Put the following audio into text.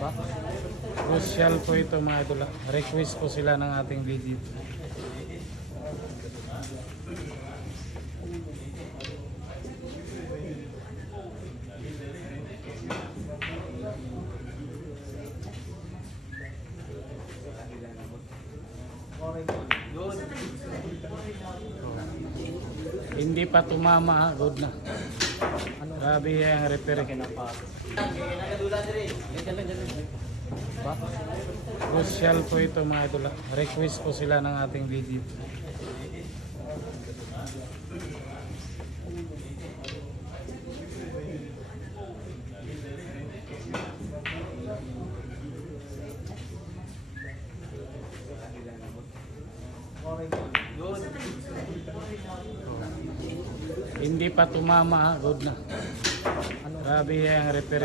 Ba? Crucial po ito mga idol. Request po sila ng ating video. Hindi pa tumama ha, good na. Grabe ang repair. Ba? Crucial po ito mga idol. Request po sila ng ating video. Hindi pa tumama ha, good na. Grabe ang repair.